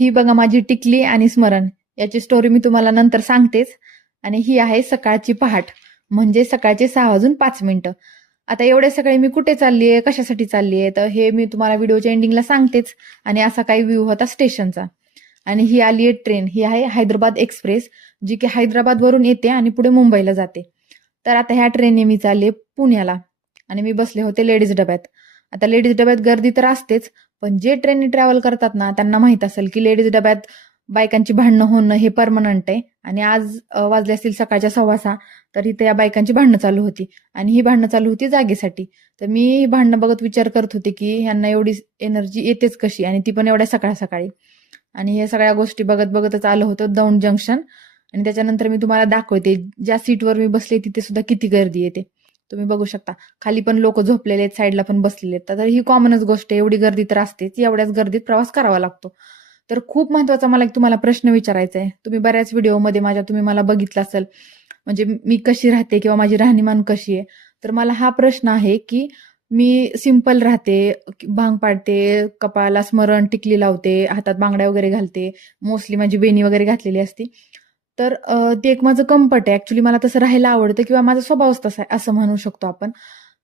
ही बघा माझी टिकली आणि स्मरण याची स्टोरी मी तुम्हाला नंतर सांगतेच. आणि ही आहे सकाळची पहाट, म्हणजे सकाळचे 6:05. आता एवढ्या सकाळी मी कुठे चाललीये, कशासाठी चाललीये, तर हे मी तुम्हाला व्हिडिओच्या एंडिंगला सांगतेच. आणि असा काही व्ह्यू होता स्टेशनचा. आणि ही आली आहे ट्रेन, ही आहे हैदराबाद एक्सप्रेस, जी की हैदराबादवरून येते आणि पुढे मुंबईला जाते. तर आता ह्या ट्रेनने मी चालले पुण्याला आणि मी बसले होते लेडीज डब्यात. आता लेडीज डब्यात गर्दी तर असतेच, पण जे ट्रेनने ट्रॅव्हल करतात ना त्यांना माहित असेल की लेडीज डब्यात बायकांची भांडणं होणं हे परमनंट आहे. आणि आज वाजले असतील सकाळच्या 6:15, तर इथे या बायकांची भांडणं चालू होती. आणि ही भांडणं चालू होती जागेसाठी. तर मी ही भांडणं बघत विचार करत होते की ह्यांना एवढी एनर्जी येतेच कशी, आणि ती पण एवढ्या सकाळ सकाळी. आणि हे सगळ्या गोष्टी बघत बघतच आलं होतं दौंड जंक्शन. आणि त्याच्यानंतर मी तुम्हाला दाखवते ज्या सीटवर मी बसले तिथे सुद्धा किती गर्दी येते. तुम्ही बघू शकता खाली पण लोक झोपलेले आहेत, साईडला पण बसलेले आहेत. तर ही कॉमनच गोष्ट आहे, एवढी गर्दी तर असतेच, एवढ्याच गर्दीत प्रवास करावा लागतो. तर खूप महत्वाचा मला एक तुम्हाला प्रश्न विचारायचा आहे. तुम्ही बऱ्याच व्हिडिओमध्ये माझ्या तुम्ही मला बघितलं असेल, म्हणजे मी कशी राहते किंवा माझी राहणीमान कशी आहे. तर मला हा प्रश्न आहे की मी सिंपल राहते, भांग पाडते, कपाळाला स्मरण टिकली लावते, हातात बांगड्या वगैरे घालते, मोस्टली माझी वेणी वगैरे घातलेली असते. तर ते एक माझं कम्फर्ट आहे. ऍक्च्युली मला तसं राहायला आवडतं किंवा माझा स्वभावच तसा आहे असं म्हणू शकतो आपण.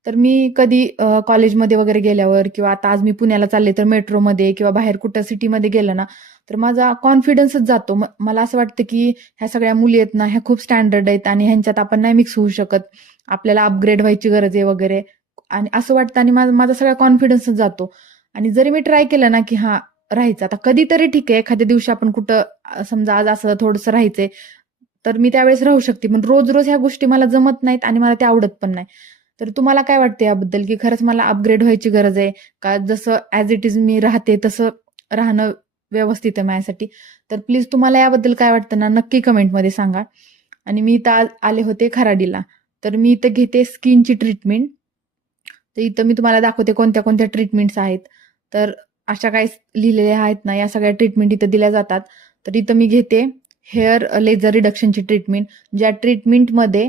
तर मी कधी कॉलेजमध्ये वगैरे गेल्यावर किंवा आता आज मी पुण्याला चालले तर मेट्रोमध्ये किंवा बाहेर कुठं सिटीमध्ये गेलं ना, तर माझा कॉन्फिडन्सच जातो. मला असं वाटतं की ह्या सगळ्या मुली आहेत ना, ह्या खूप स्टँडर्ड आहेत आणि ह्यांच्यात आपण नाही मिक्स होऊ शकत. आपल्याला अपग्रेड व्हायची गरज आहे वगैरे. आणि असं वाटतं आणि माझा सगळा कॉन्फिडन्सच जातो. आणि जरी मी ट्राय केलं ना की हा राहायचं, आता कधीतरी ठीक आहे, एखाद्या दिवशी आपण कुठं समजा आज असं थोडंसं राहायचंय, तर मी त्यावेळेस राहू शकते. पण रोज रोज ह्या गोष्टी मला जमत नाहीत आणि मला त्या आवडत पण नाही. तर तुम्हाला काय वाटतं याबद्दल, की खरंच मला अपग्रेड व्हायची गरज आहे का जसं ॲज इट इज मी राहते तसं राहणं व्यवस्थित आहे माझ्यासाठी? तर प्लीज तुम्हाला याबद्दल काय वाटतं ना, नक्की कमेंटमध्ये सांगा. आणि मी इथं आज आले होते खराडीला. तर मी इथं घेते स्किनची ट्रीटमेंट. तर इथं मी तुम्हाला दाखवते कोणत्या कोणत्या ट्रीटमेंट्स आहेत. तर अशा काही लिहिलेल्या आहेत ना, या सगळ्या ट्रीटमेंट इथं दिल्या जातात. तर इथं मी घेते हेअर लेझर रिडक्शनची ट्रीटमेंट, ज्या ट्रीटमेंटमध्ये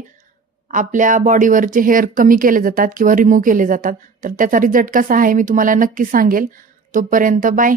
आपल्या बॉडीवरचे हेअर कमी केले जातात किंवा रिमूव्ह केले जातात. तर त्याचा रिझल्ट कसा आहे मी तुम्हाला नक्की सांगेल. तोपर्यंत बाय.